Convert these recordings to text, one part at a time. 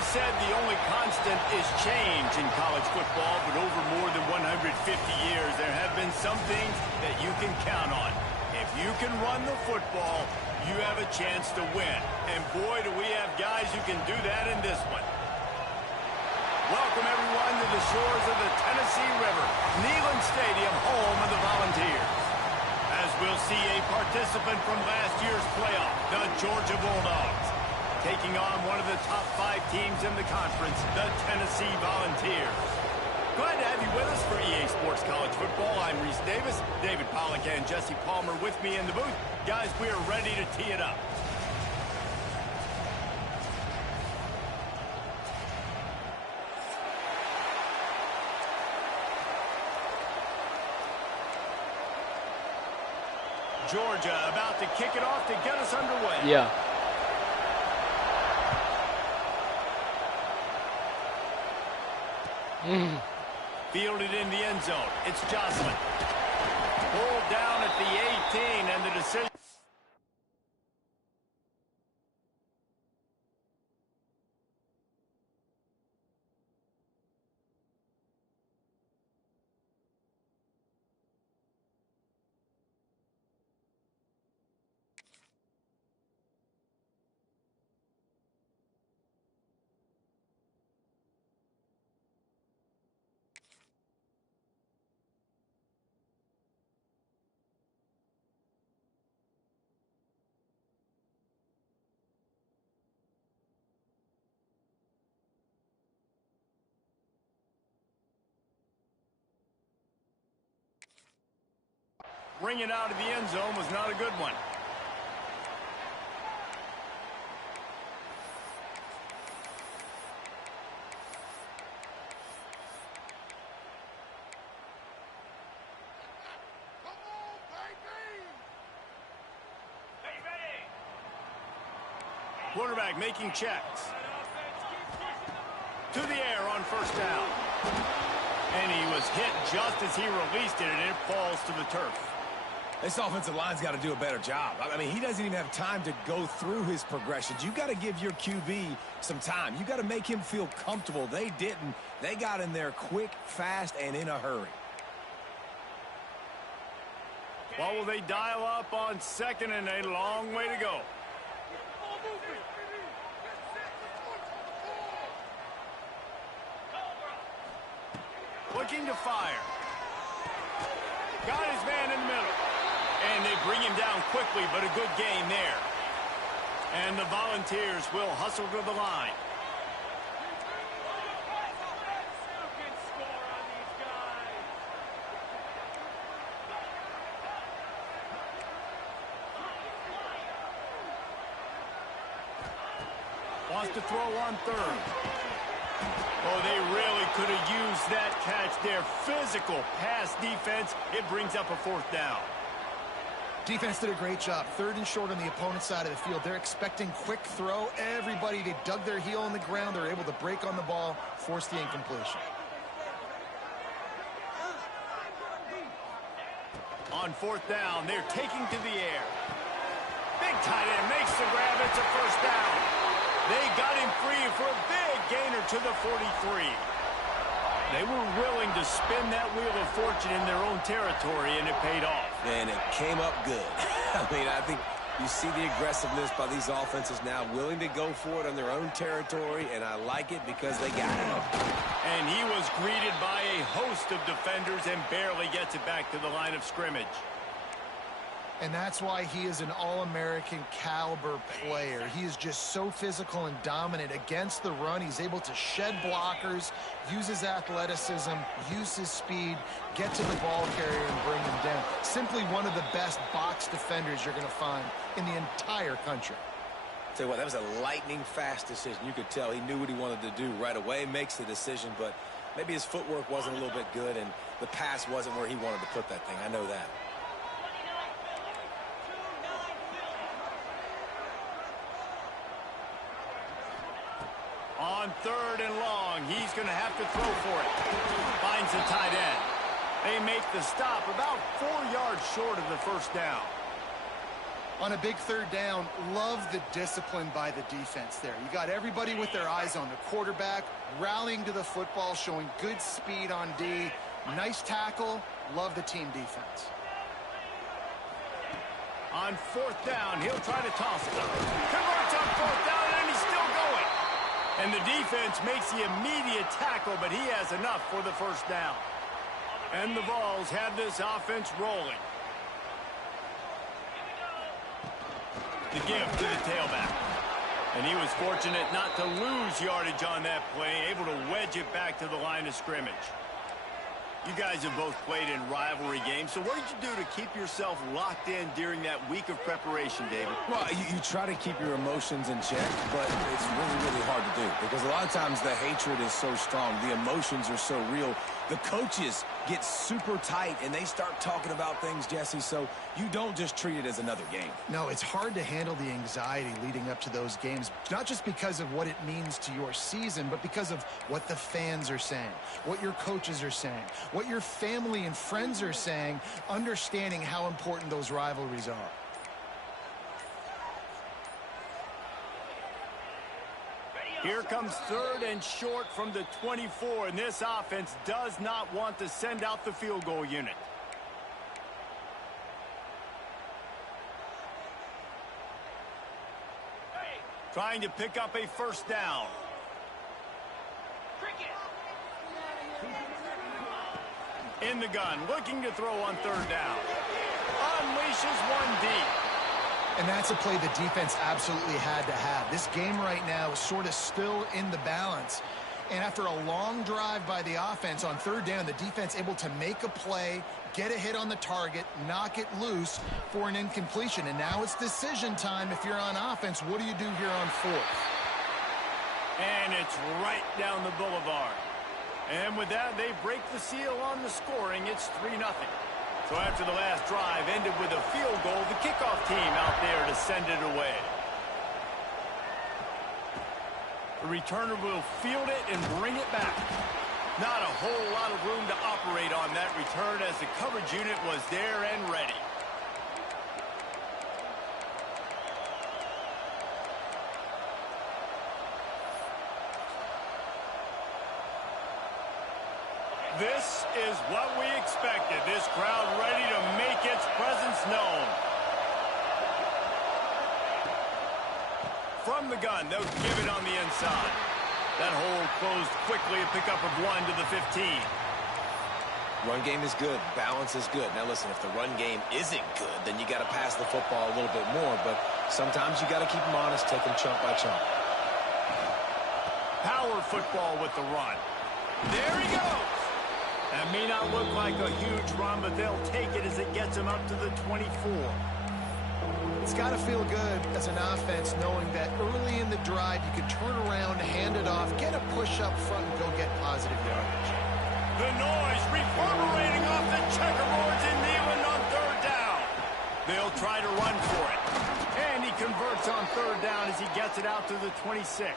always said the only constant is change in college football, but over more than 150 years, there have been some things that you can count on. If you can run the football, you have a chance to win. And boy, do we have guys who can do that in this one. Welcome, everyone, to the shores of the Tennessee River, Neyland Stadium, home of the Volunteers. As we'll see a participant from last year's playoff, the Georgia Bulldogs, taking on one of the top 5 teams in the conference, the Tennessee Volunteers. Glad to have you with us for EA Sports College Football. I'm Reese Davis, David Pollack and Jesse Palmer with me in the booth. Guys, we are ready to tee it up. Georgia about to kick it off to get us underway. Yeah. Fielded in the end zone. It's Jocelyn. Pulled down at the 18, and the decision. Bringing out of the end zone was not a good one. Quarterback making checks. To the air on first down. And he was hit just as he released it, and it falls to the turf. This offensive line's got to do a better job. I mean, he doesn't even have time to go through his progressions. You got to give your QB some time. You got to make him feel comfortable. They didn't. They got in there quick, fast, and in a hurry. Well, will they dial up on second and a long way to go? Looking to fire. Got his man in the middle. And they bring him down quickly, but a good gain there. And the Volunteers will hustle to the line. Wants to throw on third. Oh, they really could have used that catch there. Physical pass defense. It brings up a fourth down. Defense did a great job. 3rd and short on the opponent's side of the field. They're expecting quick throw. Everybody, they dug their heel in the ground. They're able to break on the ball, force the incompletion. On 4th down, they're taking to the air. Big tight end makes the grab. It's a first down. They got him free for a big gainer to the 43. They were willing to spin that wheel of fortune in their own territory, and it paid off. And it came up good. I mean, I think you see the aggressiveness by these offenses now, willing to go for it on their own territory, and I like it because they got it. And he was greeted by a host of defenders and barely gets it back to the line of scrimmage. And that's why he is an All-American caliber player. He is just so physical and dominant against the run. He's able to shed blockers, use his athleticism, use his speed, get to the ball carrier and bring him down. Simply one of the best box defenders you're going to find in the entire country. Tell you what, that was a lightning-fast decision. You could tell he knew what he wanted to do right away, makes the decision, but maybe his footwork wasn't a little bit good, and the pass wasn't where he wanted to put that thing. I know that. On 3rd and long, he's going to have to throw for it. Finds the tight end. They make the stop about 4 yards short of the first down. On a big third down, love the discipline by the defense there. You got everybody with their eyes on the quarterback, rallying to the football, showing good speed on D. Nice tackle. Love the team defense. On fourth down, he'll try to toss it. Converts on fourth down, and he's still going. And the defense makes the immediate tackle, but he has enough for the first down. And the Vols have this offense rolling. The give to the tailback. And he was fortunate not to lose yardage on that play, able to wedge it back to the line of scrimmage. You guys have both played in rivalry games, so what did you do to keep yourself locked in during that week of preparation, David? Well, you try to keep your emotions in check, but it's really, really hard to do because a lot of times the hatred is so strong. The emotions are so real. The coaches get super tight, and they start talking about things, Jesse, so you don't just treat it as another game. No, it's hard to handle the anxiety leading up to those games, not just because of what it means to your season, but because of what the fans are saying, what your coaches are saying, what your family and friends are saying, understanding how important those rivalries are. Here comes third and short from the 24, and this offense does not want to send out the field goal unit. Trying to pick up a first down. In the gun, looking to throw on third down. Unleashes one deep. And that's a play the defense absolutely had to have. This game right now is sort of still in the balance. And after a long drive by the offense on third down, the defense able to make a play, get a hit on the target, knock it loose for an incompletion. And now it's decision time if you're on offense. What do you do here on fourth? And it's right down the boulevard. And with that, they break the seal on the scoring. It's 3-0. So after the last drive ended with a field goal, the kickoff team out there to send it away. The returner will field it and bring it back. Not a whole lot of room to operate on that return as the coverage unit was there and ready. This is what we expected. This crowd ready to make its presence known. From the gun, they'll give it on the inside. That hole closed quickly, a pickup of 1 to the 15. Run game is good. Balance is good. Now, listen, if the run game isn't good, then you got to pass the football a little bit more. But sometimes you got to keep them honest, take them chunk by chunk. Power football with the run. There he goes. That may not look like a huge run, but they'll take it as it gets them up to the 24. It's got to feel good as an offense knowing that early in the drive you can turn around, hand it off, get a push up front, and go get positive yardage. The noise reverberating off the checkerboards in Neyland on third down. They'll try to run for it. And he converts on third down as he gets it out to the 26.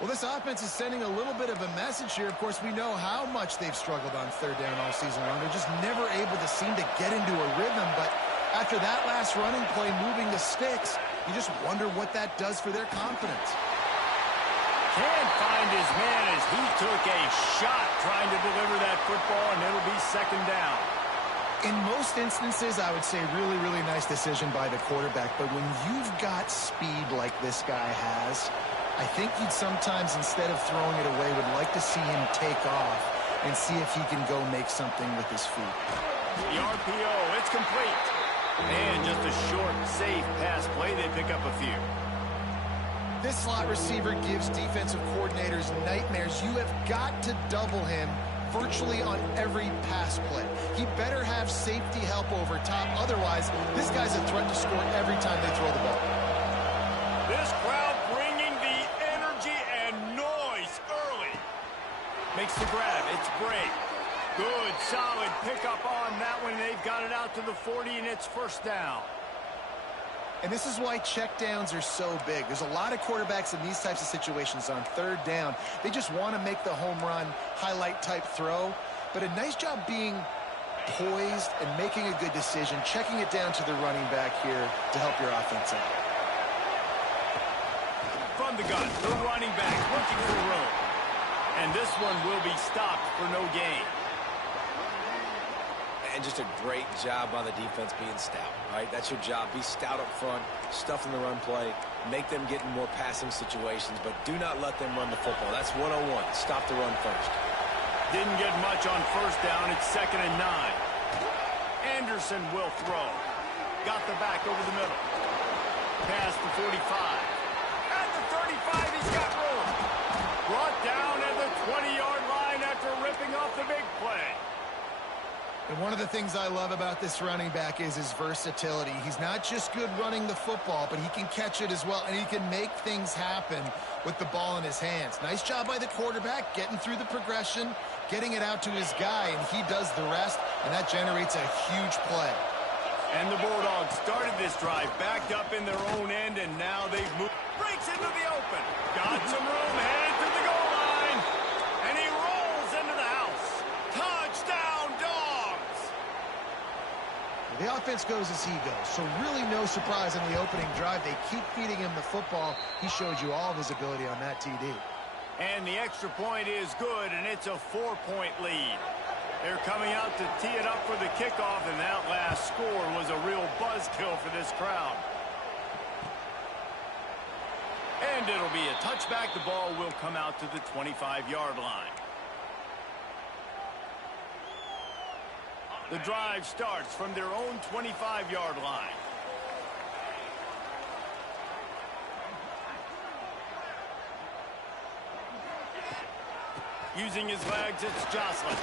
Well, this offense is sending a little bit of a message here. Of course, we know how much they've struggled on third down all season long. They're just never able to seem to get into a rhythm. But after that last running play, moving the sticks, you just wonder what that does for their confidence. Can't find his man as he took a shot trying to deliver that football, and it'll be second down. In most instances, I would say really, really nice decision by the quarterback. But when you've got speed like this guy has, I think you'd sometimes, instead of throwing it away, would like to see him take off and see if he can go make something with his feet. The RPO, it's complete. And just a short, safe pass play. They pick up a few. This slot receiver gives defensive coordinators nightmares. You have got to double him virtually on every pass play. He better have safety help over top. Otherwise, this guy's a threat to score every time they throw the ball. This crowd bringing the energy and noise early. Makes the grab. It's Bray. Good, solid pickup on that one. They've got it out to the 40, and it's first down. And this is why checkdowns are so big. There's a lot of quarterbacks in these types of situations on third down. They just want to make the home run highlight type throw. But a nice job being poised and making a good decision, checking it down to the running back here to help your offense out. From the gun, the running back looking for room. And this one will be stopped for no gain. And just a great job by the defense being stout, right? That's your job. Be stout up front, stuff in the run play, make them get in more passing situations, but do not let them run the football. That's 101. Stop the run first. Didn't get much on first down. It's 2nd and 9. Anderson will throw. Got the back over the middle. Past the 45. At the 35, he's got room. Brought down at the 20-yard line after ripping off the big play. And one of the things I love about this running back is his versatility. He's not just good running the football, but he can catch it as well, and he can make things happen with the ball in his hands. Nice job by the quarterback, getting through the progression, getting it out to his guy, and he does the rest, and that generates a huge play. And the Bulldogs started this drive backed up in their own end, and now they've moved. Breaks into the open. Got some room, headed to the goal line, and he rolls into the house. Touchdown, Dogs! The offense goes as he goes, so really no surprise in the opening drive. They keep feeding him the football. He showed you all of his ability on that TD. And the extra point is good, and it's a 4-point lead. They're coming out to tee it up for the kickoff, and that last score was a real buzzkill for this crowd. And it'll be a touchback. The ball will come out to the 25-yard line. The drive starts from their own 25-yard line. Using his legs, it's Jocelyn.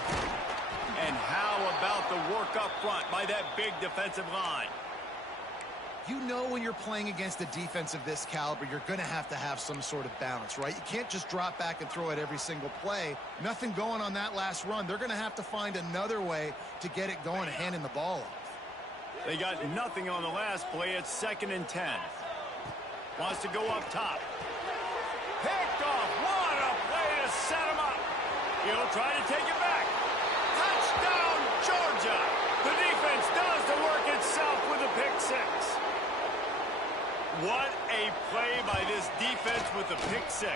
And how about the work up front by that big defensive line? You know when you're playing against a defense of this caliber, you're going to have some sort of balance, right? You can't just drop back and throw it every single play. Nothing going on that last run. They're going to have to find another way to get it going, handing the ball off. They got nothing on the last play. It's 2nd and 10. Wants to go up top. Picked off. What a play to set him up. He'll try to take it back. Touchdown, Georgia. The defense does the work itself with a pick 6. What a play by this defense with the pick 6.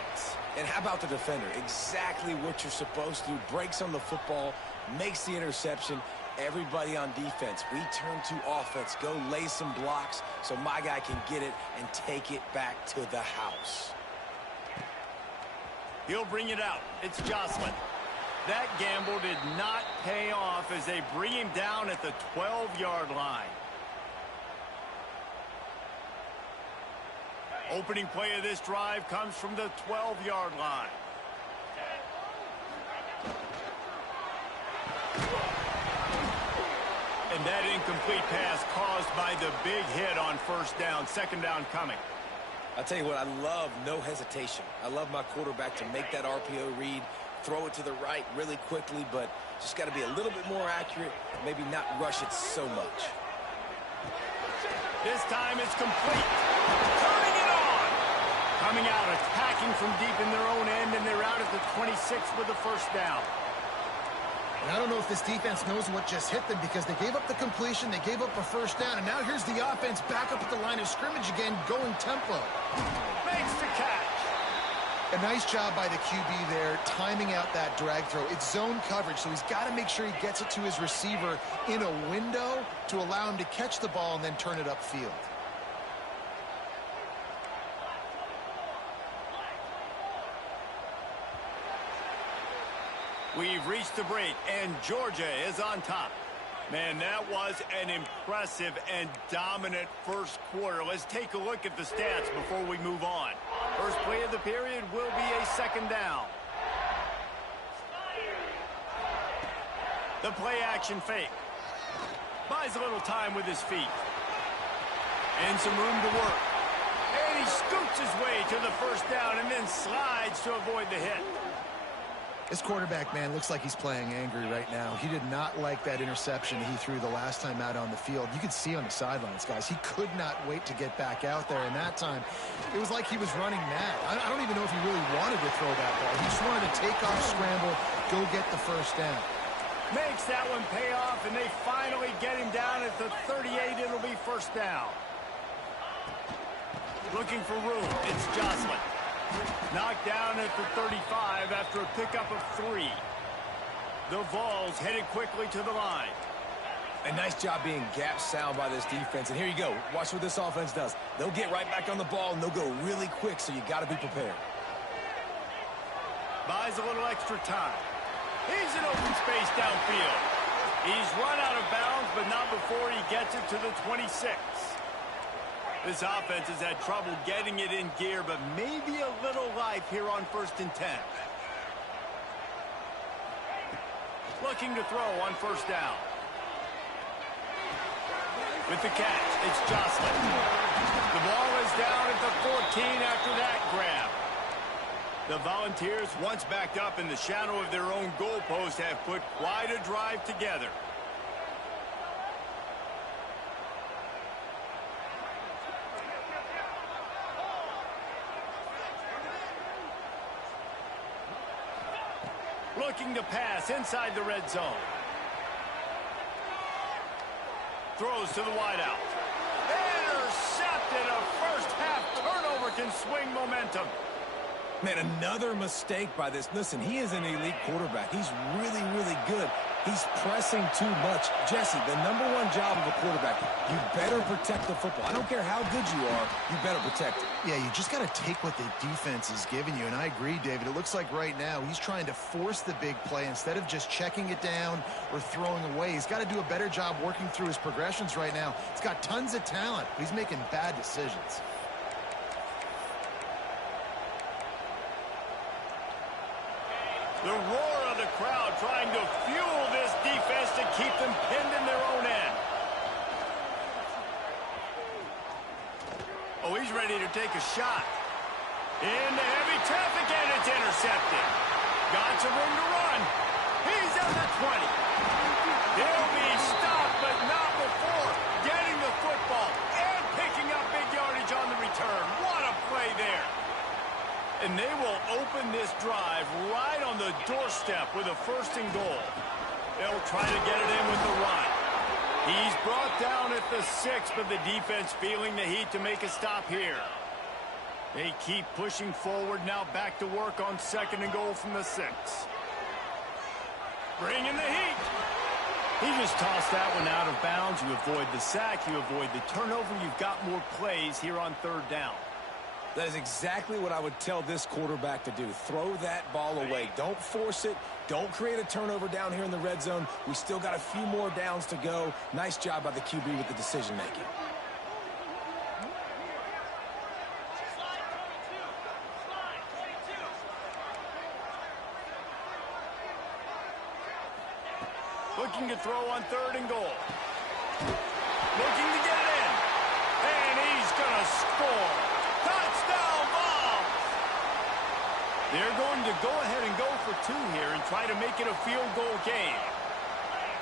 And how about the defender? Exactly what you're supposed to do. Breaks on the football, makes the interception. Everybody on defense, we turn to offense. Go lay some blocks so my guy can get it and take it back to the house. He'll bring it out. It's Jocelyn. That gamble did not pay off as they bring him down at the 12-yard line. Opening play of this drive comes from the 12-yard line. And that incomplete pass caused by the big hit on first down. 2nd down coming. I'll tell you what, I love no hesitation. I love my quarterback to make that RPO read, throw it to the right really quickly, but just got to be a little bit more accurate, maybe not rush it so much. This time it's complete. Turning it on. Coming out, attacking from deep in their own end, and they're out at the 26 with the first down. And I don't know if this defense knows what just hit them because they gave up the completion, they gave up a first down, and now here's the offense back up at the line of scrimmage again, going tempo. Makes the catch. A nice job by the QB there, timing out that drag throw. It's zone coverage, so he's got to make sure he gets it to his receiver in a window to allow him to catch the ball and then turn it upfield. We've reached the break, and Georgia is on top. Man, that was an impressive and dominant first quarter. Let's take a look at the stats before we move on. First play of the period will be a 2nd down. The play action fake. Buys a little time with his feet. And some room to work. And he scoots his way to the first down and then slides to avoid the hit. This quarterback, man, looks like he's playing angry right now. He did not like that interception he threw the last time out on the field. You could see on the sidelines, guys, he could not wait to get back out there. And that time, it was like he was running mad. I don't even know if he really wanted to throw that ball. He just wanted to take off, scramble, go get the first down. Makes that one pay off, and they finally get him down at the 38. It'll be first down. Looking for room. It's Jocelyn. Knocked down at the 35 after a pickup of 3. The Vols headed quickly to the line. A nice job being gap sound by this defense. And here you go. Watch what this offense does. They'll get right back on the ball, and they'll go really quick, so you got to be prepared. Buys a little extra time. He's in open space downfield. He's run out of bounds, but not before he gets it to the 26. This offense has had trouble getting it in gear, but maybe a little life here on 1st and 10. Looking to throw on first down. With the catch, it's Jocelyn. The ball is down at the 14 after that grab. The Volunteers, once backed up in the shadow of their own goalpost, have put quite a drive together. Looking to pass inside the red zone. Throws to the wideout. Intercepted. A first-half turnover can swing momentum. Man, another mistake by this. Listen, he is an elite quarterback. He's really, really good. He's pressing too much. Jesse, the #1 job of a quarterback, you better protect the football. I don't care how good you are, you better protect it. Yeah, you just got to take what the defense is giving you, and I agree, David. It looks like right now he's trying to force the big play instead of just checking it down or throwing away. He's got to do a better job working through his progressions right now. He's got tons of talent, but he's making bad decisions. The roar of the crowd trying to fuel this defense to keep them pinned in their own end. Oh, he's ready to take a shot. Into heavy traffic, and it's intercepted. Got some room to run. He's at the 20. He'll be stopped, but not before getting the football and picking up big yardage on the return. What a play there. And they will open this drive right on the doorstep with a 1st and goal. They'll try to get it in with the run. He's brought down at the 6, but the defense feeling the heat to make a stop here. They keep pushing forward, now back to work on 2nd and goal from the 6. Bringing the heat. He just tossed that one out of bounds. You avoid the sack, you avoid the turnover. You've got more plays here on 3rd down. That is exactly what I would tell this quarterback to do. Throw that ball away. Don't force it. Don't create a turnover down here in the red zone. We still got a few more downs to go. Nice job by the QB with the decision-making. Looking to throw on 3rd and goal. Looking to get it in. And he's going to score. Touchdown ball! They're going to go ahead and go for 2 here and try to make it a field goal game.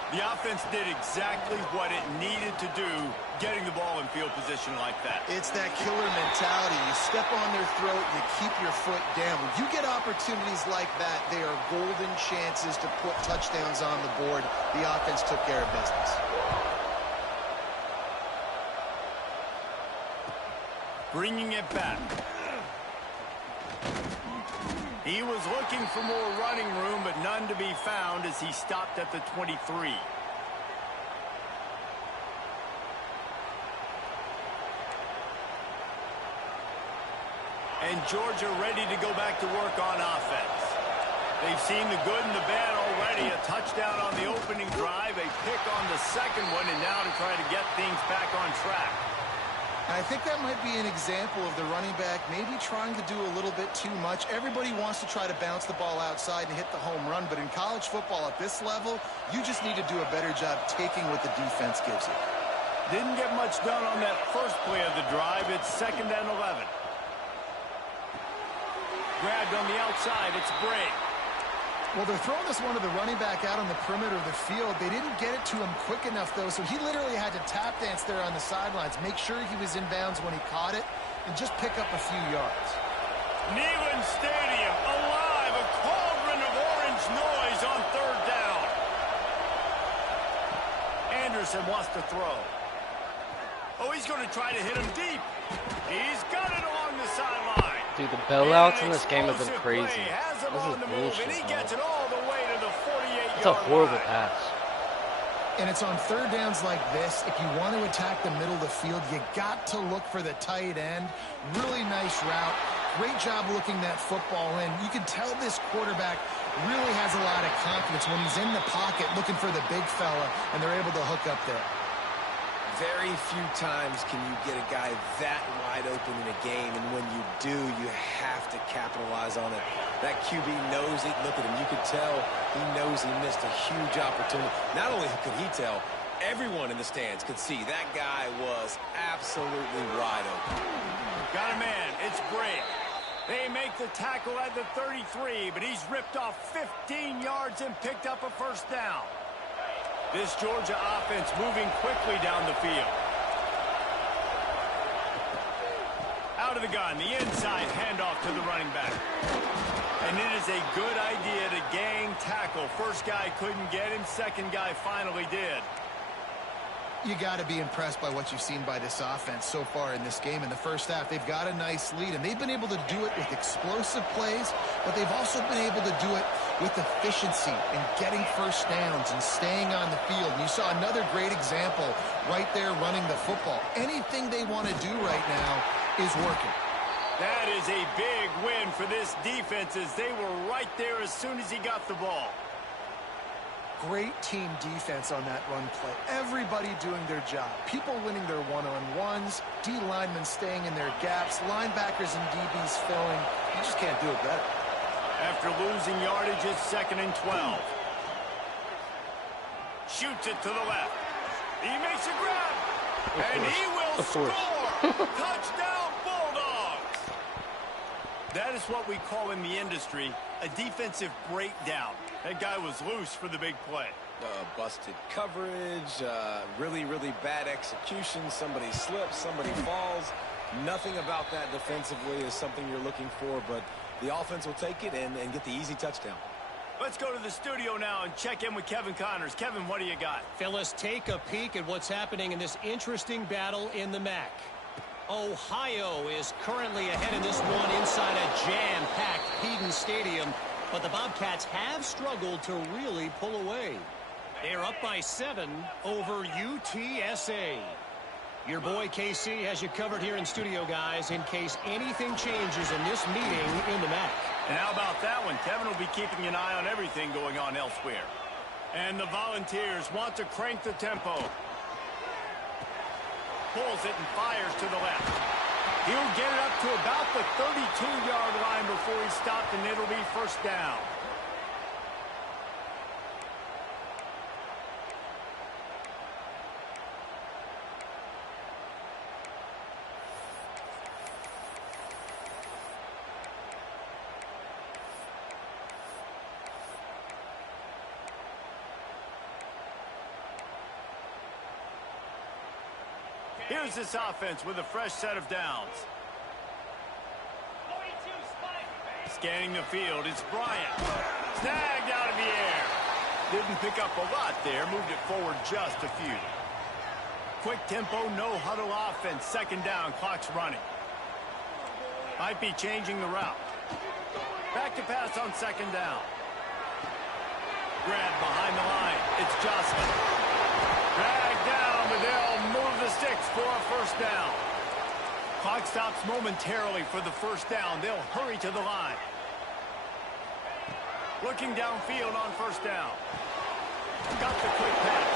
The offense did exactly what it needed to do, getting the ball in field position like that. It's that killer mentality. You step on their throat, you keep your foot down. When you get opportunities like that, they are golden chances to put touchdowns on the board. The offense took care of business. Bringing it back. He was looking for more running room, but none to be found as he stopped at the 23. And Georgia ready to go back to work on offense. They've seen the good and the bad already. A touchdown on the opening drive, a pick on the 2nd one, and now to try to get things back on track. I think that might be an example of the running back maybe trying to do a little bit too much. Everybody wants to try to bounce the ball outside and hit the home run, but in college football at this level, you just need to do a better job taking what the defense gives you. Didn't get much done on that first play of the drive. It's 2nd and 11. Grabbed on the outside. It's Bray. Well, they're throwing this one to the running back out on the perimeter of the field. They didn't get it to him quick enough, though, so he literally had to tap dance there on the sidelines, make sure he was in bounds when he caught it, and just pick up a few yards. Neyland Stadium alive, a cauldron of orange noise on 3rd down. Anderson wants to throw. Oh, he's going to try to hit him deep. He's got it along the sideline. Dude, the bailouts in this game have been crazy. This is bullshit, and he man. gets it all the way to the 48-yard It's a horrible line. pass. And it's on third downs like this. If you want to attack the middle of the field, you got to look for the tight end. Really nice route. Great job looking that football in. You can tell this quarterback really has a lot of confidence when he's in the pocket looking for the big fella, and they're able to hook up there. Very few times can you get a guy that wide open in a game, and when you do, you have to capitalize on it. That QB knows it. Look at him. You could tell he knows he missed a huge opportunity. Not only could he tell, everyone in the stands could see that guy was absolutely wide open. Got a man. It's Brake. They make the tackle at the 33, but he's ripped off 15 yards and picked up a first down. This Georgia offense moving quickly down the field. Out of the gun, the inside handoff to the running back. And it is a good idea to gang tackle. First guy couldn't get him, second guy finally did. You got to be impressed by what you've seen by this offense so far in this game. In the first half, they've got a nice lead, and they've been able to do it with explosive plays, but they've also been able to do it with efficiency and getting first downs and staying on the field. And you saw another great example right there running the football. Anything they want to do right now is working. That is a big win for this defense, as they were right there as soon as he got the ball. Great team defense on that run play. Everybody doing their job. People winning their one-on-ones, D linemen staying in their gaps, linebackers and DBs filling. You just can't do it better. After losing yardage, it's 2nd and 12. Shoots it to the left. He makes a grab. And he will score. Touchdown, Bulldogs. That is what we call in the industry a defensive breakdown. That guy was loose for the big play. Busted coverage, really, really bad execution. Somebody slips, somebody falls. Nothing about that defensively is something you're looking for, but the offense will take it and get the easy touchdown. Let's go to the studio now and check in with Kevin Connors. Kevin, what do you got? Fellas, take a peek at what's happening in this interesting battle in the MAC. Ohio is currently ahead in this one inside a jam-packed Peden Stadium, but the Bobcats have struggled to really pull away. They're up by 7 over UTSA. Your boy KC has you covered here in studio, guys, in case anything changes in this meeting in the MAC. And how about that one? Kevin will be keeping an eye on everything going on elsewhere. And the Volunteers want to crank the tempo. Pulls it and fires to the left. He'll get it up to about the 32-yard line before he's stopped, and it'll be first down. Here's this offense with a fresh set of downs. Scanning the field, it's Bryant. Snagged out of the air. Didn't pick up a lot there, moved it forward just a few. Quick tempo, no huddle offense, 2nd down, clock's running. Might be changing the route. Back to pass on 2nd down. Grab behind the line, it's Jocelyn. Dragged down, but they'll move the sticks for a first down. Clock stops momentarily for the first down. They'll hurry to the line. Looking downfield on first down. Got the quick pass.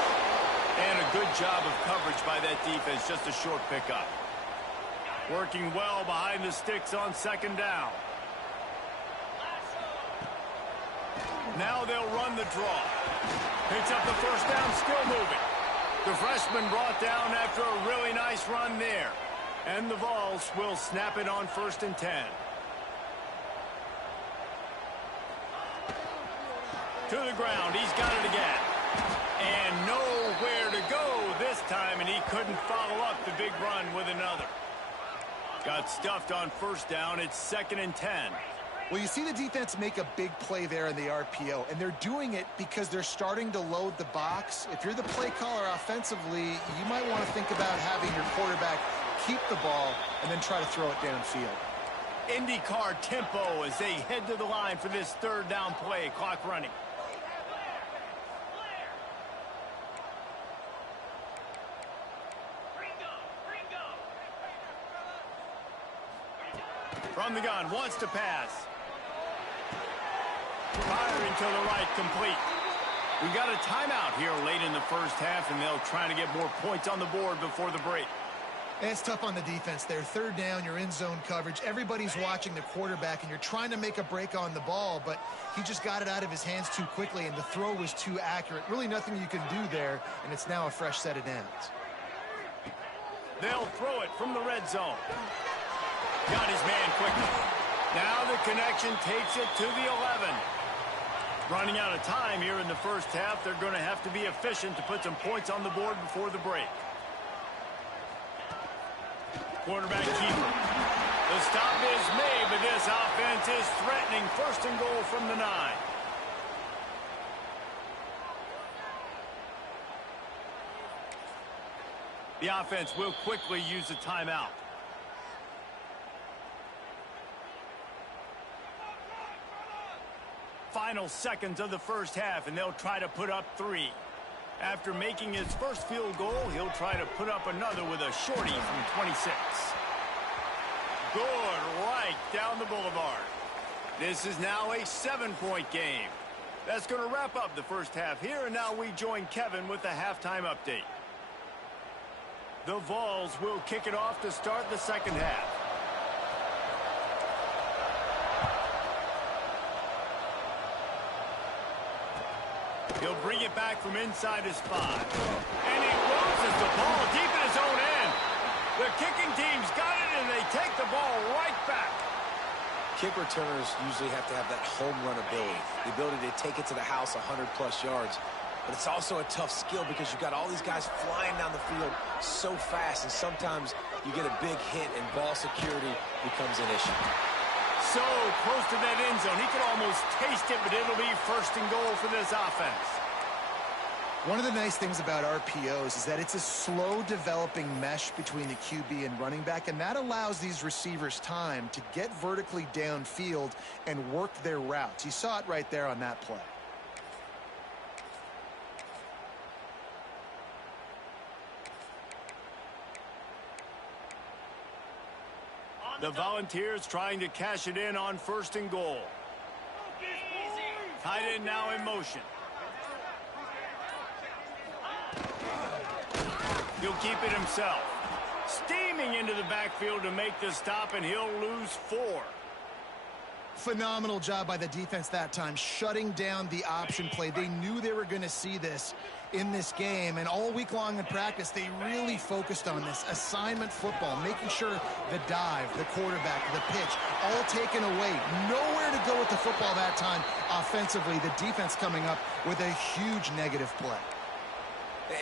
And a good job of coverage by that defense. Just a short pickup. Working well behind the sticks on 2nd down. Now they'll run the draw. Picks up the first down, still moving. The freshman brought down after a really nice run there. And the Vols will snap it on 1st and 10. To the ground, he's got it again. And nowhere to go this time, and he couldn't follow up the big run with another. Got stuffed on first down, it's 2nd and 10. Well, you see the defense make a big play there in the RPO, and they're doing it because they're starting to load the box. If you're the play caller offensively, you might want to think about having your quarterback keep the ball and then try to throw it downfield. IndyCar tempo as they head to the line for this third down play. Clock running. From the gun, wants to pass. Firing to the right, complete. We got a timeout here late in the first half, and they'll try to get more points on the board before the break. It's tough on the defense there. Third down, you're in zone coverage. Everybody's watching the quarterback, and you're trying to make a break on the ball, but he just got it out of his hands too quickly, and the throw was too accurate. Really nothing you can do there, and it's now a fresh set of downs. They'll throw it from the red zone. Got his man quickly. Now the connection takes it to the 11. Running out of time here in the first half. They're going to have to be efficient to put some points on the board before the break. Quarterback keeper. The stop is made, but this offense is threatening. First and goal from the 9. The offense will quickly use a timeout. Final seconds of the first half, and they'll try to put up 3. After making his first field goal, he'll try to put up another with a shorty from 26. Good, right down the boulevard. This is now a 7-point game. That's going to wrap up the first half here, and now we join Kevin with the halftime update. The Vols will kick it off to start the second half. He'll bring it back from inside his 5. And he loses the ball deep in his own end. The kicking team's got it, and they take the ball right back. Kick returners usually have to have that home run ability, the ability to take it to the house 100-plus yards. But it's also a tough skill because you've got all these guys flying down the field so fast, and sometimes you get a big hit and ball security becomes an issue. So close to that end zone. He could almost taste it, but it'll be first and goal for this offense. One of the nice things about RPOs is that it's a slow developing mesh between the QB and running back, and that allows these receivers time to get vertically downfield and work their routes. You saw it right there on that play. The Volunteers trying to cash it in on first and goal. Tight end now in motion. He'll keep it himself. Steaming into the backfield to make the stop, and he'll lose 4. Phenomenal job by the defense that time, shutting down the option play. They knew they were going to see this in this game, and all week long in practice, they really focused on this assignment football, making sure the dive, the quarterback, the pitch, all taken away. Nowhere to go with the football that time offensively. The defense coming up with a huge negative play.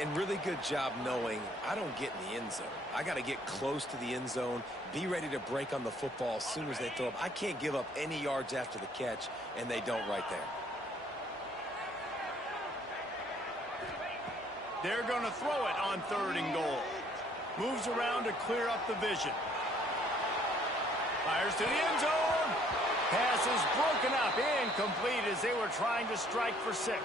And really good job knowing I don't get in the end zone. I got to get close to the end zone, be ready to break on the football as soon as they throw up. I can't give up any yards after the catch, and they don't right there. They're going to throw it on third and goal. Moves around to clear up the vision. Fires to the end zone. Pass is broken up, incomplete as they were trying to strike for 6.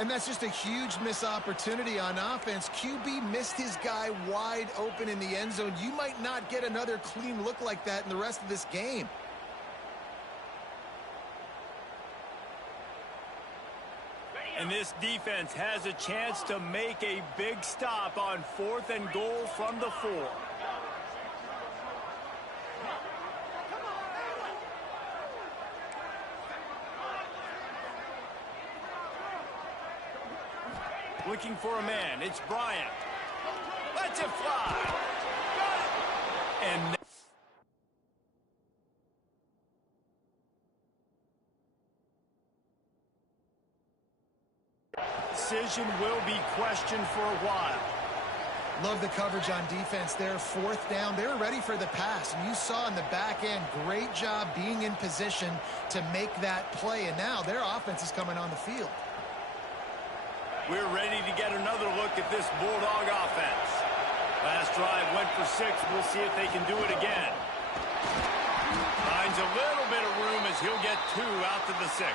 And that's just a huge missed opportunity on offense. QB missed his guy wide open in the end zone. You might not get another clean look like that in the rest of this game. And this defense has a chance to make a big stop on fourth and goal from the 4. Looking for a man. It's Bryant. Lets it fly. Got it. And decision will be questioned for a while. Love the coverage on defense there. Fourth down. They were ready for the pass. And you saw in the back end, great job being in position to make that play. And now their offense is coming on the field. We're ready to get another look at this Bulldog offense. Last drive went for 6. We'll see if they can do it again. Finds a little bit of room as he'll get 2 out to the 6.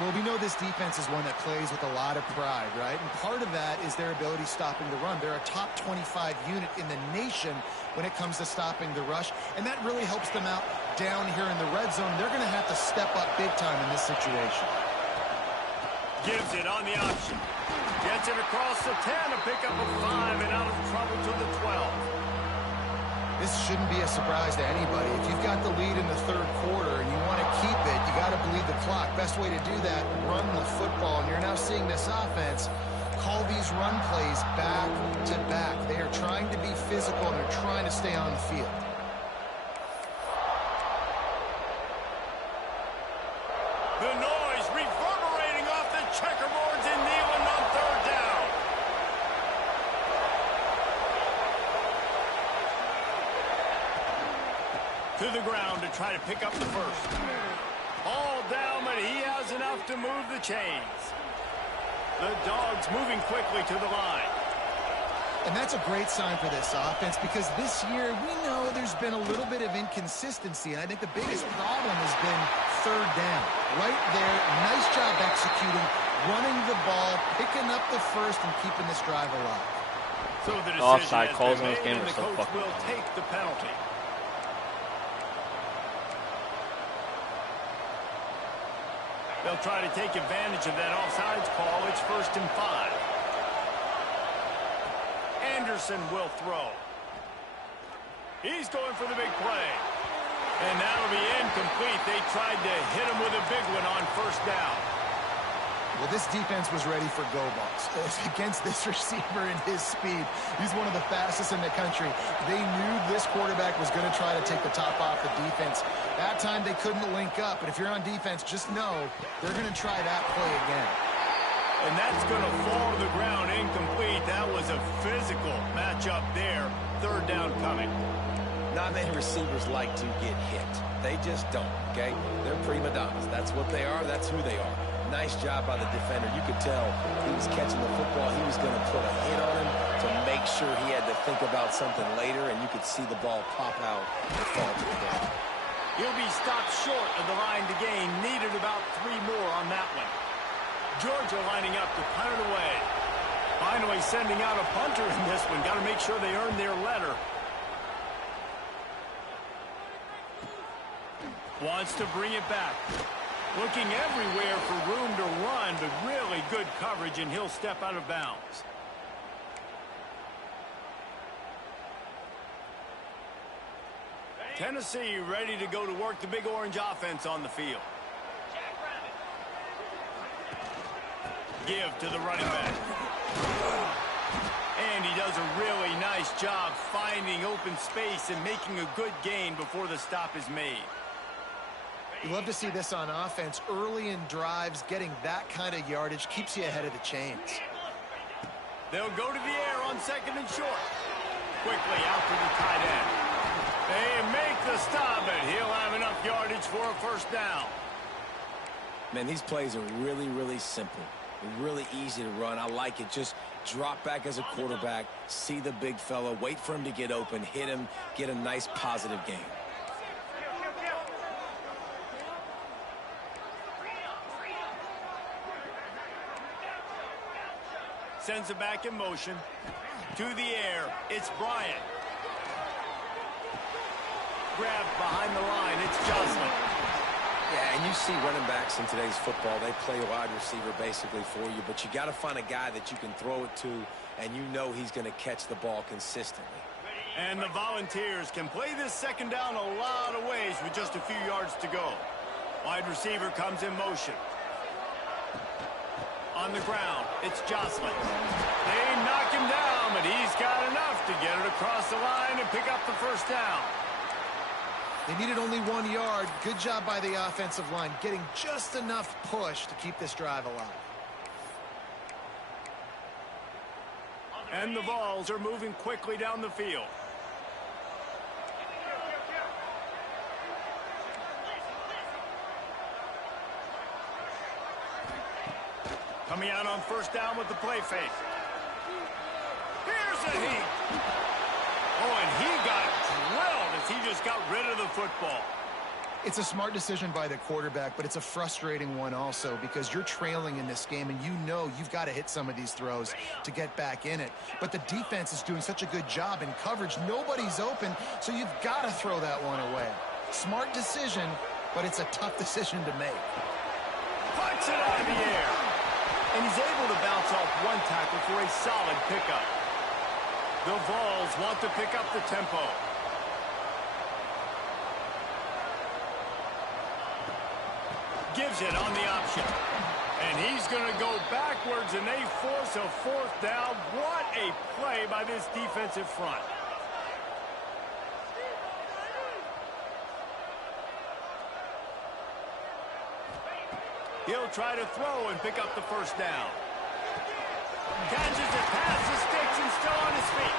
Well, we know this defense is one that plays with a lot of pride, right? And part of that is their ability stopping the run. They're a top 25 unit in the nation when it comes to stopping the rush, and that really helps them out down here in the red zone. They're going to have to step up big time in this situation. Gives it on the option. Gets it across the 10, a pickup of 5, and out of trouble to the 12. This shouldn't be a surprise to anybody. If you've got the lead in the third quarter and you want to keep it, you got to bleed the clock. Best way to do that, run the football. And you're now seeing this offense call these run plays back to back. They are trying to be physical, and they're trying to stay on the field. The noise reverberating off the checkerboards in Neyland on third down. To the ground to try to pick up the first. All down, but he has enough to move the chains. The Dogs moving quickly to the line. And that's a great sign for this offense, because this year we know there's been a little bit of inconsistency, and I think the biggest problem has been third down. Right there, nice job executing, running the ball, picking up the first, and keeping this drive alive. So the offside decision calls has in this been game made, are and so the coach fucking will take the penalty. They'll try to take advantage of that offsides call. It's 1st and 5. Anderson will throw. He's going for the big play. And that'll be incomplete. They tried to hit him with a big one on 1st down. Well, this defense was ready for go balls against this receiver and his speed. He's one of the fastest in the country. They knew this quarterback was going to try to take the top off the defense. That time they couldn't link up, but if you're on defense, just know they're going to try that play again. And that's going to fall to the ground incomplete. That was a physical matchup there. 3rd down coming. Not many receivers like to get hit. They just don't, okay? They're prima donnas. That's what they are. That's who they are. Nice job by the defender. You could tell he was catching the football. He was going to put a hit on him to make sure he had to think about something later, and you could see the ball pop out and fall to the ground. He'll be stopped short of the line to gain. Needed about 3 more on that one. Georgia lining up to punt it away. Finally sending out a punter in this one. Got to make sure they earn their letter. Wants to bring it back. Looking everywhere for room to run, but really good coverage, and he'll step out of bounds. Tennessee ready to go to work the Big Orange offense on the field. Give to the running back. And he does a really nice job finding open space and making a good gain before the stop is made. You love to see this on offense. Early in drives, getting that kind of yardage keeps you ahead of the chains. They'll go to the air on 2nd and short. Quickly out to the tight end. They make the stop, and he'll have enough yardage for a 1st down. Man, these plays are really, really simple. Really easy to run. I like it. Just drop back as a quarterback, see the big fella, wait for him to get open, hit him, get a nice positive gain. Sends it back in motion. To the air. It's Bryant. Grabbed behind the line. It's Joslin. Yeah, and you see running backs in today's football, they play a wide receiver basically for you, but you got to find a guy that you can throw it to, and you know he's going to catch the ball consistently. And the Volunteers can play this 2nd down a lot of ways with just a few yards to go. Wide receiver comes in motion. On the ground, it's Joslin. They knock him down, but he's got enough to get it across the line and pick up the 1st down. They needed only 1 yard. Good job by the offensive line, getting just enough push to keep this drive alive. And the Vols are moving quickly down the field. Coming out on first down with the play fake. Here's a heat. Oh, and he got drilled as he just got rid of the football. It's a smart decision by the quarterback, but it's a frustrating one also because you're trailing in this game and you know you've got to hit some of these throws to get back in it. But the defense is doing such a good job in coverage. Nobody's open, so you've got to throw that one away. Smart decision, but it's a tough decision to make. Puts it out of the air. And he's able to bounce off one tackle for a solid pickup. The Vols want to pick up the tempo. Gives it on the option. And he's going to go backwards, and they force a fourth down. What a play by this defensive front. He'll try to throw and pick up the first down. Catches it past the sticks and still on his feet.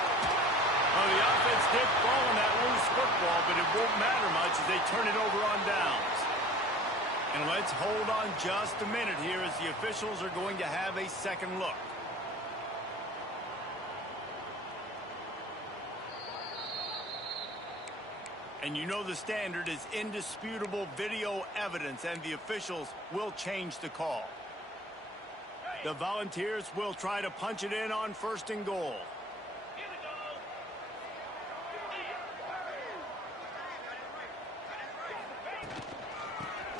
Well, the offense did fall on that loose football, but it won't matter much as they turn it over on downs. And let's hold on just a minute here as the officials are going to have a second look. And you know the standard is indisputable video evidence, and the officials will change the call. The Volunteers will try to punch it in on first and goal.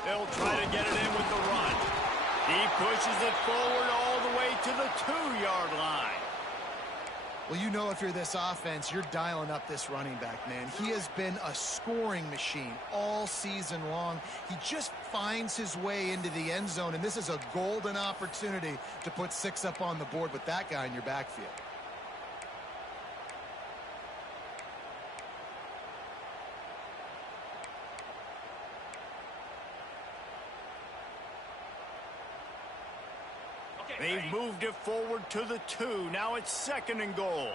They'll try to get it in with the run. He pushes it forward all the way to the 2-yard line. Well, you know if you're this offense, you're dialing up this running back, man. He has been a scoring machine all season long. He just finds his way into the end zone, and this is a golden opportunity to put 6 up on the board with that guy in your backfield. They've moved it forward to the 2. Now it's second and goal.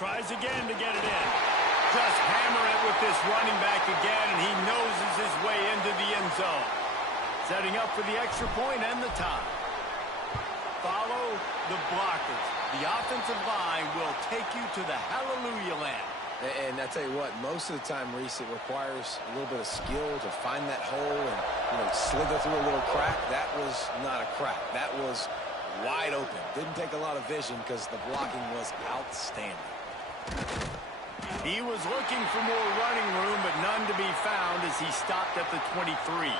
Tries again to get it in. Just hammer it with this running back again, and he noses his way into the end zone. Setting up for the extra point and the tie. Follow the blockers. The offensive line will take you to the hallelujah land. And I tell you what, most of the time, Reese, it requires a little bit of skill to find that hole and, slither through a little crack. That was not a crack. That was wide open. Didn't take a lot of vision because the blocking was outstanding. He was looking for more running room, but none to be found as he stopped at the 23.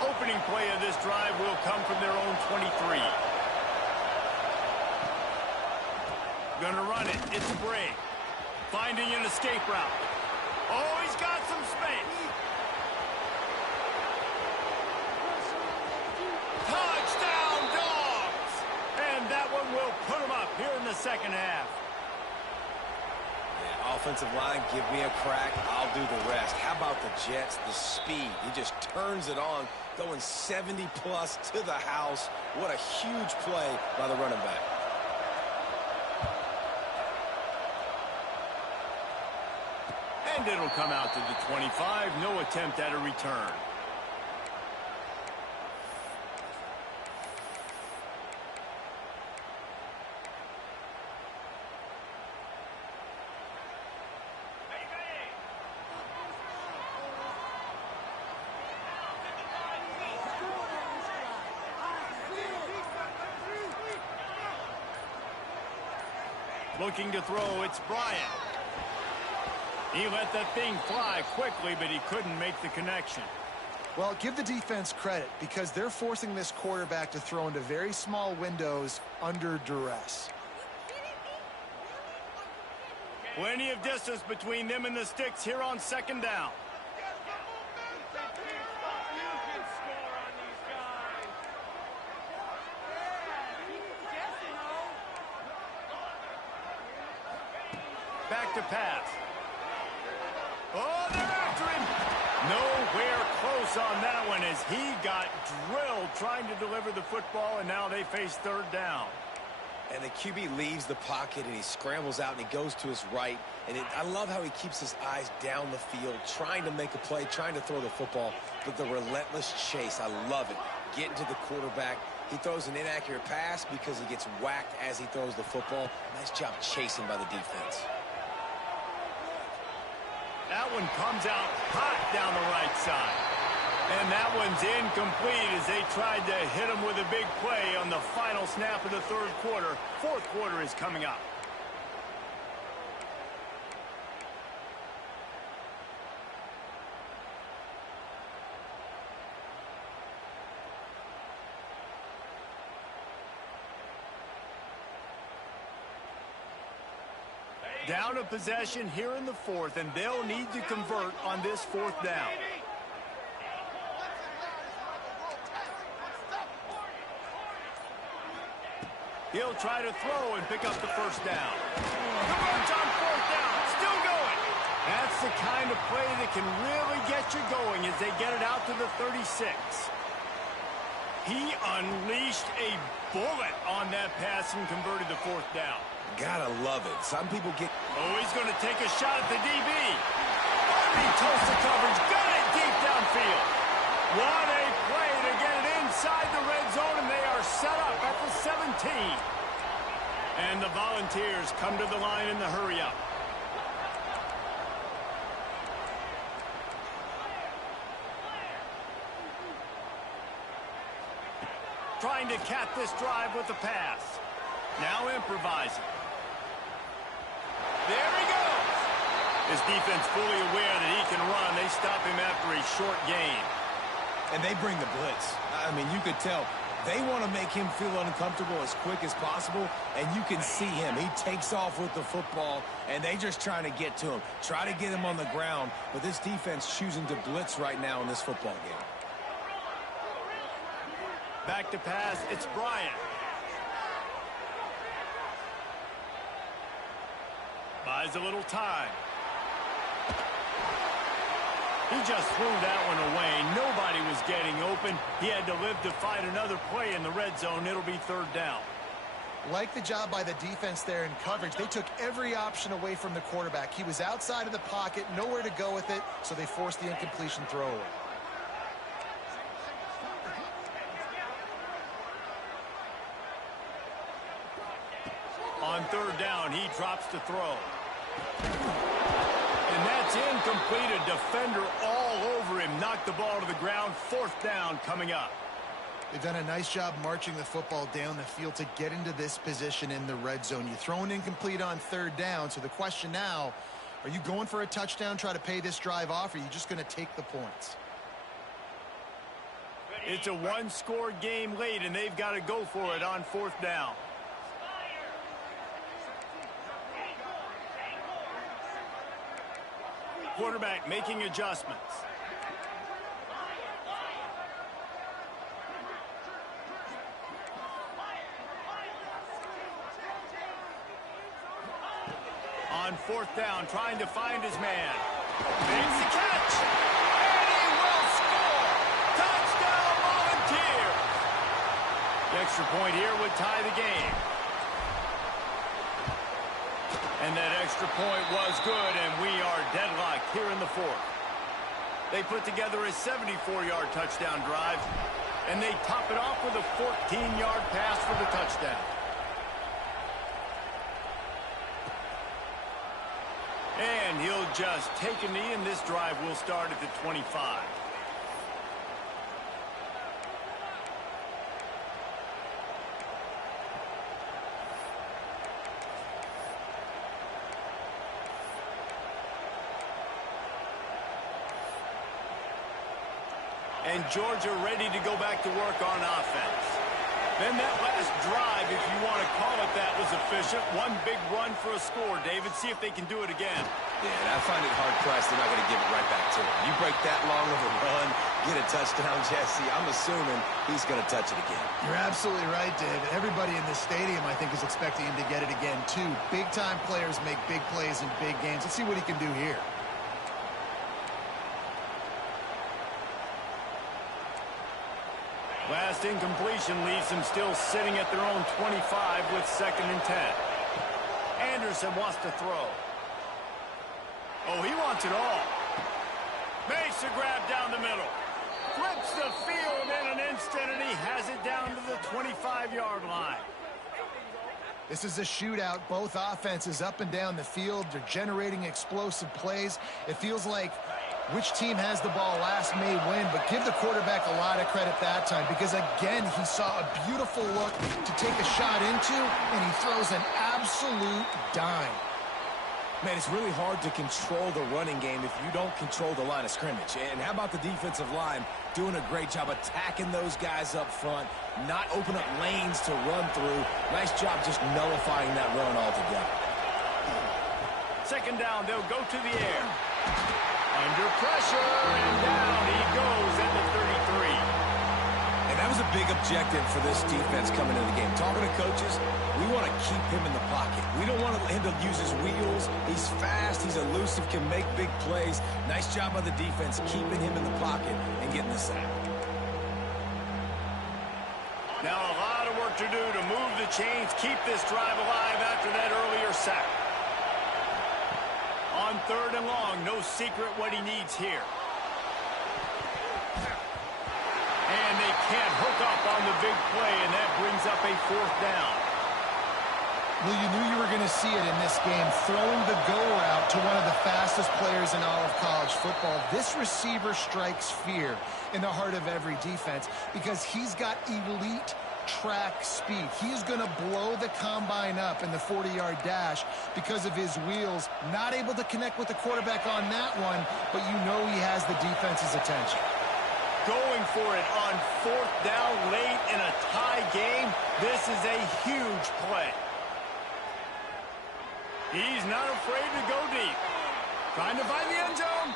Opening play of this drive will come from their own 23. Gonna run it. It's a break. Finding an escape route. Oh, he's got some space. Touchdown, Dogs! And that one will put them up here in the second half. Yeah, offensive line, give me a crack. I'll do the rest. How about the Jets? The speed. He just turns it on. Going 70-plus to the house. What a huge play by the running back. And it'll come out to the 25. No attempt at a return. Looking to throw, it's Bryant. He let that thing fly quickly, but he couldn't make the connection. Well, give the defense credit because they're forcing this quarterback to throw into very small windows under duress. Plenty of distance between them and the sticks here on second down. Back to pass. Oh, they're after him. Nowhere close on that one as he got drilled trying to deliver the football, and now they face third down. And the QB leaves the pocket, and he scrambles out, and he goes to his right. And I love how he keeps his eyes down the field, trying to make a play, trying to throw the football, but the relentless chase, I love it. Getting to the quarterback. He throws an inaccurate pass because he gets whacked as he throws the football. Nice job chasing by the defense. That one comes out hot down the right side. And that one's incomplete as they tried to hit him with a big play on the final snap of the third quarter. Fourth quarter is coming up. Down a possession here in the fourth, and they'll need to convert on this fourth down. He'll try to throw and pick up the first down. The run's on fourth down, still going. That's the kind of play that can really get you going as they get it out to the 36. He unleashed a bullet on that pass and converted the fourth down. Gotta love it. Some people get... Oh, he's going to take a shot at the DB. He toast the coverage, got it deep downfield. What a play to get it inside the red zone, and they are set up at the 17. And the Volunteers come to the line in the hurry-up. Trying to cap this drive with the pass. Now improvising. There he goes. His defense fully aware that he can run. They stop him after a short gain. And they bring the blitz. I mean, you could tell they want to make him feel uncomfortable as quick as possible, and you can see him. He takes off with the football, and they just trying to get to him, try to get him on the ground, but this defense choosing to blitz right now in this football game. Back to pass, it's Bryant. Buys a little time. He just threw that one away. Nobody was getting open. He had to live to fight another play in the red zone. It'll be third down. Like the job by the defense there in coverage. They took every option away from the quarterback. He was outside of the pocket, nowhere to go with it, so they forced the incompletion throwaway. On third down, he drops to throw. And that's incomplete. A defender all over him. Knocked the ball to the ground. Fourth down coming up. They've done a nice job marching the football down the field to get into this position in the red zone. You throw an incomplete on third down. So the question now, are you going for a touchdown, try to pay this drive off, or are you just going to take the points? It's a one-score game late, and they've got to go for it on fourth down. Quarterback making adjustments. On fourth down, trying to find his man. Makes the catch. And he will score. Touchdown, Volunteers. The extra point here would tie the game. And that extra point was good, and we are deadlocked here in the fourth. They put together a 74-yard touchdown drive, and they top it off with a 14-yard pass for the touchdown. And he'll just take a knee, and this drive will start at the 25. And Georgia ready to go back to work on offense. Then that last drive, if you want to call it that, was efficient. One big run for a score, David. See if they can do it again. Yeah, and I find it hard-pressed they're not going to give it right back to him. You break that long of a run, get a touchdown, Jesse, I'm assuming he's going to touch it again. You're absolutely right, David. Everybody in this stadium, I think, is expecting him to get it again, too. Big-time players make big plays in big games. Let's see what he can do here. Last incompletion leaves them still sitting at their own 25 with 2nd and 10. Anderson wants to throw. Oh, he wants it all. Makes a grab down the middle. Flips the field in an instant, and he has it down to the 25-yard line. This is a shootout. Both offenses up and down the field. They're generating explosive plays. It feels like which team has the ball last may win, but give the quarterback a lot of credit that time because, again, he saw a beautiful look to take a shot into, and he throws an absolute dime. Man, it's really hard to control the running game if you don't control the line of scrimmage. And how about the defensive line doing a great job attacking those guys up front, not open up lanes to run through. Nice job just nullifying that run altogether. 2nd down, they'll go to the air. Under pressure, and down he goes at the 33. And that was a big objective for this defense coming into the game. Talking to coaches, we want to keep him in the pocket. We don't want him to use his wheels. He's fast, he's elusive, can make big plays. Nice job by the defense keeping him in the pocket and getting the sack. Now a lot of work to do to move the chains, keep this drive alive after that earlier sack. On 3rd and long, no secret what he needs here. And they can't hook up on the big play, and that brings up a 4th down. Well, you knew you were going to see it in this game, throwing the go route to one of the fastest players in all of college football. This receiver strikes fear in the heart of every defense because he's got elite track speed. He is going to blow the combine up in the 40-yard dash because of his wheels. Not able to connect with the quarterback on that one, but you know he has the defense's attention. Going for it on 4th down late in a tie game. This is a huge play. He's not afraid to go deep. Trying to find the end zone.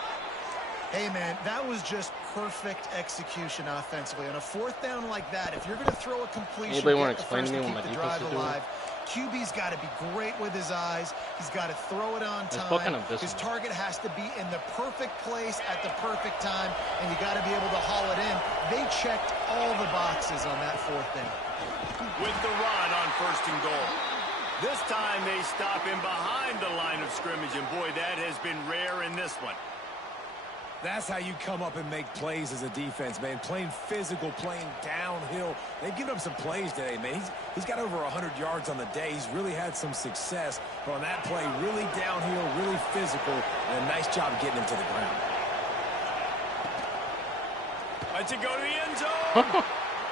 Hey, man, that was just perfect execution offensively. On a 4th down like that, if you're going to throw a completion, anybody want to explain to me what my keep the defense drive is doing? alive, QB's got to be great with his eyes. He's got to throw it on time. His target has to be in the perfect place at the perfect time, and you got to be able to haul it in. They checked all the boxes on that 4th down. With the run on 1st and goal. This time they stop him behind the line of scrimmage, and boy, that has been rare in this one. That's how you come up and make plays as a defense, man. Playing physical, playing downhill. They've given up some plays today, man. He's got over 100 yards on the day. He's really had some success. But on that play, really downhill, really physical, and a nice job getting him to the ground. Let's it go to the end zone.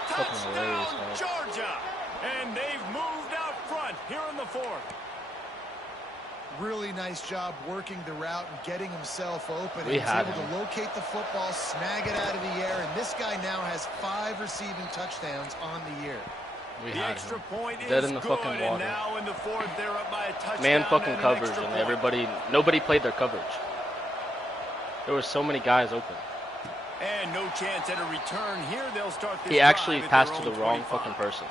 Touchdown, Georgia. And they've moved out front here in the 4th. Really nice job working the route and getting himself open. He was able to locate the football, snag it out of the air, and this guy now has 5 receiving touchdowns on the year. The extra point dead is in the good, fucking and water. now in the 4th, they're up by a touchdown. Man fucking and coverage, and nobody played their coverage. There were so many guys open. And no chance at a return here. They'll start this He actually drive at passed their to own the wrong 25. fucking person.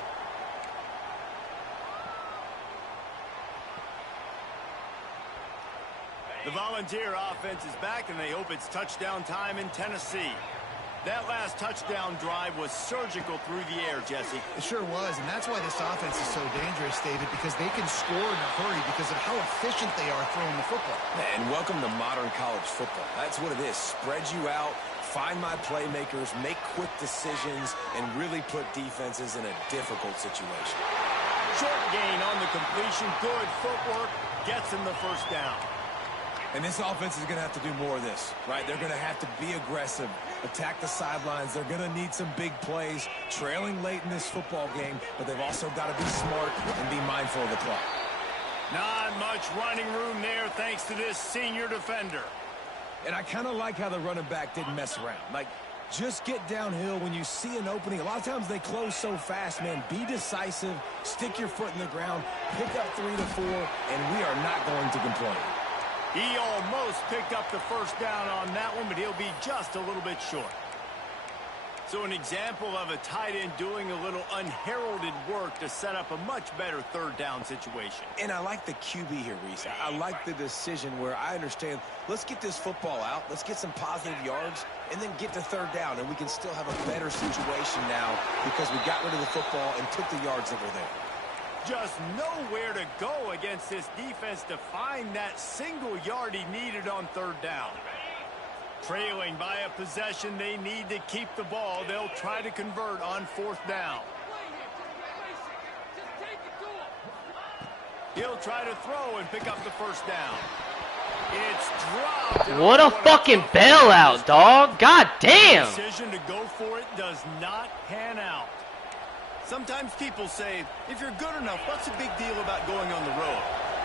The Volunteer offense is back, and they hope it's touchdown time in Tennessee. That last touchdown drive was surgical through the air, Jesse. It sure was, and that's why this offense is so dangerous, David, because they can score in a hurry because of how efficient they are throwing the football. And welcome to modern college football. That's what it is. Spread you out, find my playmakers, make quick decisions, and really put defenses in a difficult situation. Short gain on the completion, good footwork, gets him the 1st down. And this offense is going to have to do more of this, right? They're going to have to be aggressive, attack the sidelines. They're going to need some big plays, trailing late in this football game, but they've also got to be smart and be mindful of the clock. Not much running room there thanks to this senior defender. And I kind of like how the running back didn't mess around. Like, Just get downhill when you see an opening. A lot of times they close so fast, man. Be decisive, stick your foot in the ground, pick up 3 to 4, and we are not going to complain. He almost picked up the first down on that one, but he'll be just a little bit short. So an example of a tight end doing a little unheralded work to set up a much better third down situation. And I like the QB here, Reese. I like the decision where I understand, let's get this football out, let's get some positive yards, and then get to third down, and we can still have a better situation now because we got rid of the football and took the yards that were there. Just nowhere to go against this defense to find that single yard he needed on third down. Trailing by a possession, they need to keep the ball. They'll try to convert on fourth down. He'll try to throw and pick up the first down. It's dropped. What a fucking bailout, dog. God damn. The decision to go for it does not pan out. Sometimes people say, if you're good enough, what's the big deal about going on the road?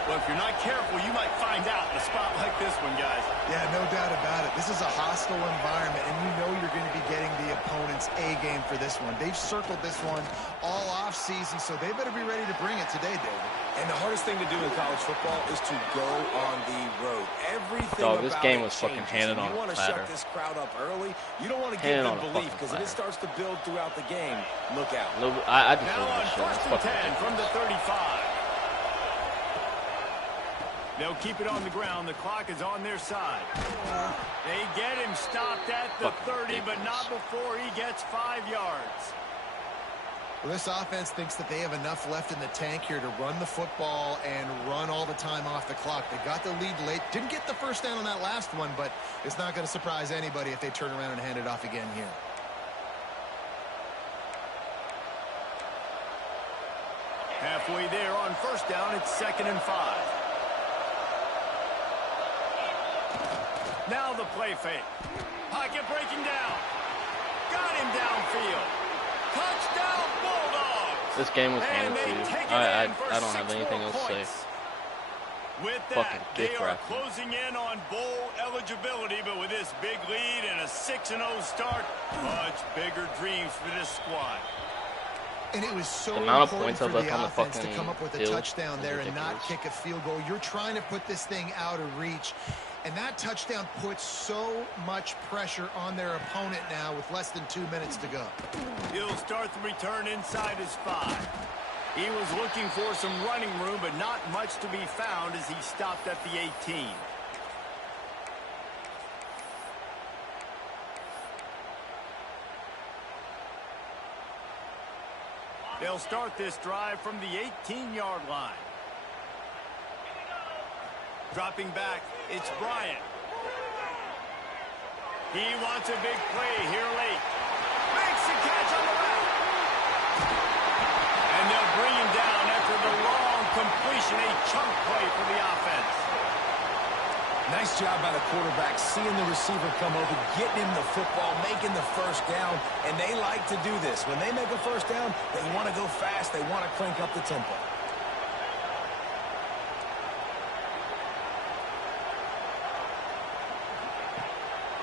Well, if you're not careful, you might find out in a spot like this one, guys. Yeah, no doubt about it. This is a hostile environment, and you know you're going to be getting the opponent's A game for this one. They've circled this one all off-season, so they better be ready to bring it today, David. And the hardest thing to do in college football is to go on the road. Everything Dog, this about game it was fucking changes. handed on You want a to platter. shut this crowd up early. You don't want to give Handed them on a belief fucking because if it platter. starts to build throughout the game, look out. I just Now love on this shit. first It's and fucking 10 ridiculous. from the 35. They'll keep it on the ground. The clock is on their side. They get him stopped at the Fucking 30, but not before he gets 5 yards. Well, this offense thinks that they have enough left in the tank here to run the football and run all the time off the clock. They got the lead late. Didn't get the first down on that last one, but it's not going to surprise anybody if they turn around and hand it off again here. Halfway there on first down, it's 2nd and 5. Now the play fake. Pocket breaking down. Got him downfield. Touchdown Bulldogs. This game was And handed to they you. take it I in for don't have 6 anything more else to say. points. With Fucking that, they dick are wrapping. closing in on bowl eligibility, but with this big lead and a 6-0 start, much bigger dreams for this squad. And it was so The amount of important points for I've left the on the offense to fucking come up with a field touchdown is there and not ridiculous. kick a field goal. You're trying to put this thing out of reach, and that touchdown puts so much pressure on their opponent now with less than 2 minutes to go. He'll start the return inside his 5. He was looking for some running room, but not much to be found as he stopped at the 18. They'll start this drive from the 18-yard line. Dropping back, it's Bryant. He wants a big play here late. Makes the catch on the route. And they'll bring him down after the long completion, a chunk play for the offense. Nice job by the quarterback, seeing the receiver come over, getting him the football, making the first down, and they like to do this. When they make a first down, they want to go fast, they want to crank up the tempo.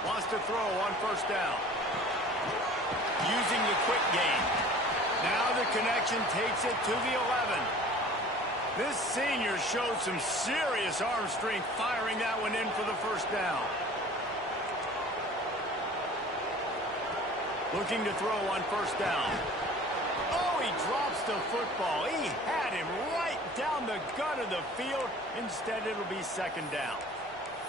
Wants to throw on first down. Using the quick game. Now the connection takes it to the 11. This senior showed some serious arm strength firing that one in for the first down. Looking to throw on first down. Oh, he drops the football. He had him right down the gut of the field. Instead, it'll be 2nd down.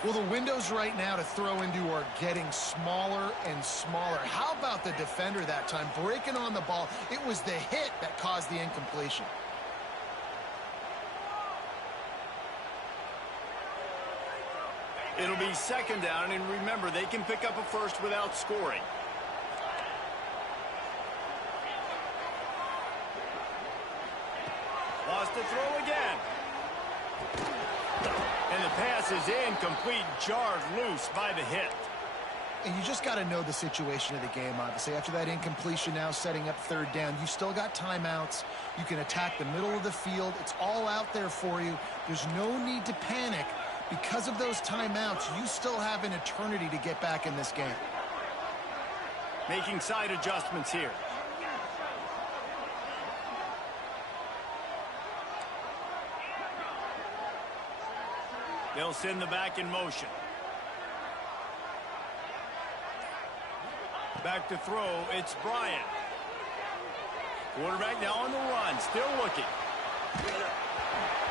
Well, the windows right now to throw into are getting smaller and smaller. How about the defender that time breaking on the ball? It was the hit that caused the incompletion. It'll be 2nd down, and remember, they can pick up a first without scoring. Wants to throw again. And the pass is incomplete, jarred loose by the hit. And you just got to know the situation of the game, obviously. After that incompletion now setting up 3rd down, you've still got timeouts. You can attack the middle of the field. It's all out there for you. There's no need to panic. Because of those timeouts, you still have an eternity to get back in this game. Making side adjustments here. They'll send the back in motion. Back to throw, it's Bryant. Quarterback now on the run, still looking.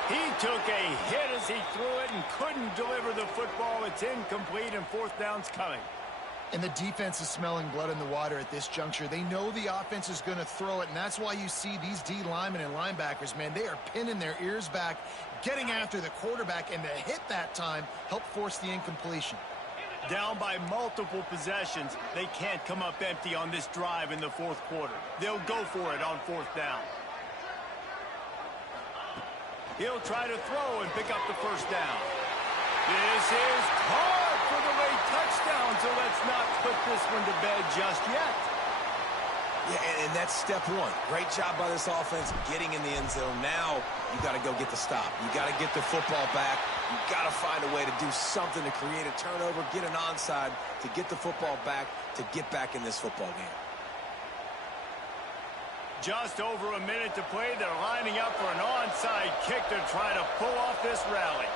He took a hit as he threw it and couldn't deliver the football. It's incomplete and fourth down's coming. And the defense is smelling blood in the water at this juncture. They know the offense is going to throw it, and that's why you see these D linemen and linebackers, man, they are pinning their ears back, getting after the quarterback, and the hit that time helped force the incompletion. Down by multiple possessions, they can't come up empty on this drive in the fourth quarter. They'll go for it on fourth down. He'll try to throw and pick up the first down. This is caught for the late touchdown, so let's not put this one to bed just yet. Yeah, and that's step one. Great job by this offense getting in the end zone. Now you got to go get the stop. You got to get the football back. You got to find a way to do something to create a turnover, get an onside, to get the football back, to get back in this football game. Just over a minute to play. They're lining up for an onside kick to try to pull off this rally.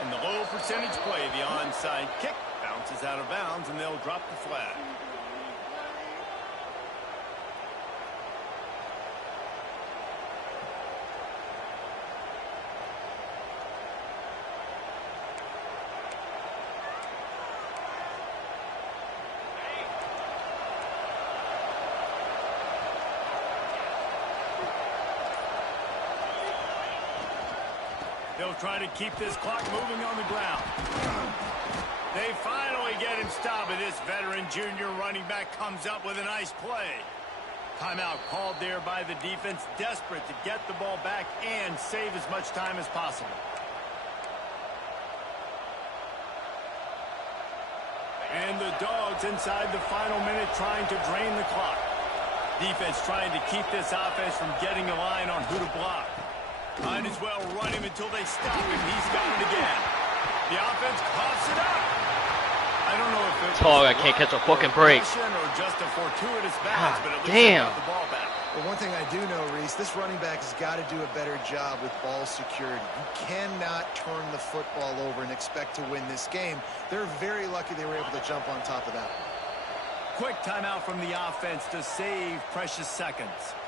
And the low percentage play, the onside kick, bounces out of bounds, and they'll drop the flag. They'll try to keep this clock moving on the ground. They finally get him stopped, and this veteran junior running back comes up with a nice play. Timeout called there by the defense, desperate to get the ball back and save as much time as possible. And the Dogs inside the final minute trying to drain the clock. Defense trying to keep this offense from getting a line on who to block. Might as well run him until they stop him. He's got it again. The offense coughs it up. I don't know if it's I can't catch a fucking break. Or just a fortuitous bounce, but at least damn. they got the ball back. Well, one thing I do know, Reese, this running back has got to do a better job with ball security. You cannot turn the football over and expect to win this game. They're very lucky they were able to jump on top of that. Quick timeout from the offense to save precious seconds.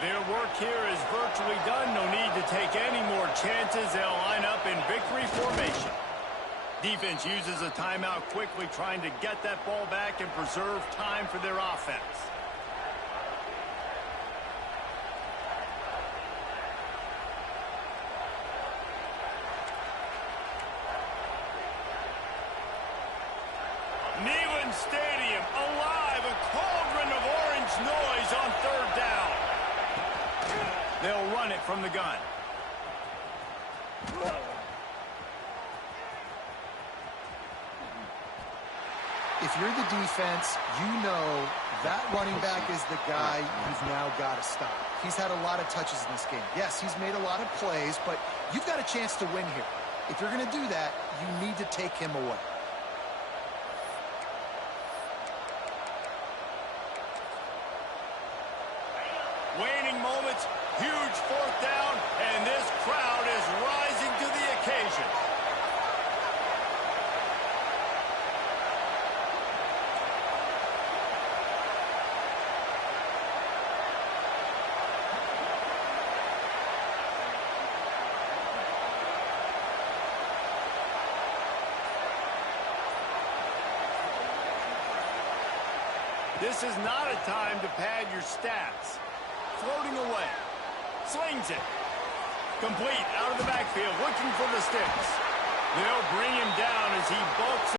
Their work here is virtually done. No need to take any more chances. They'll line up in victory formation. Defense uses a timeout quickly, trying to get that ball back and preserve time for their offense. Neyland Stadium alive, a cauldron of orange noise on third down. They'll run it from the gun. If you're the defense, you know that running back is the guy you've now got to stop. He's had a lot of touches in this game. Yes, he's made a lot of plays, but you've got a chance to win here. If you're going to do that, you need to take him away. Waning moments, huge fourth down, and this crowd is rising to the occasion. This is not a time to pad your stats. Floating away. Slings it. Complete out of the backfield, looking for the sticks. They'll bring him down as he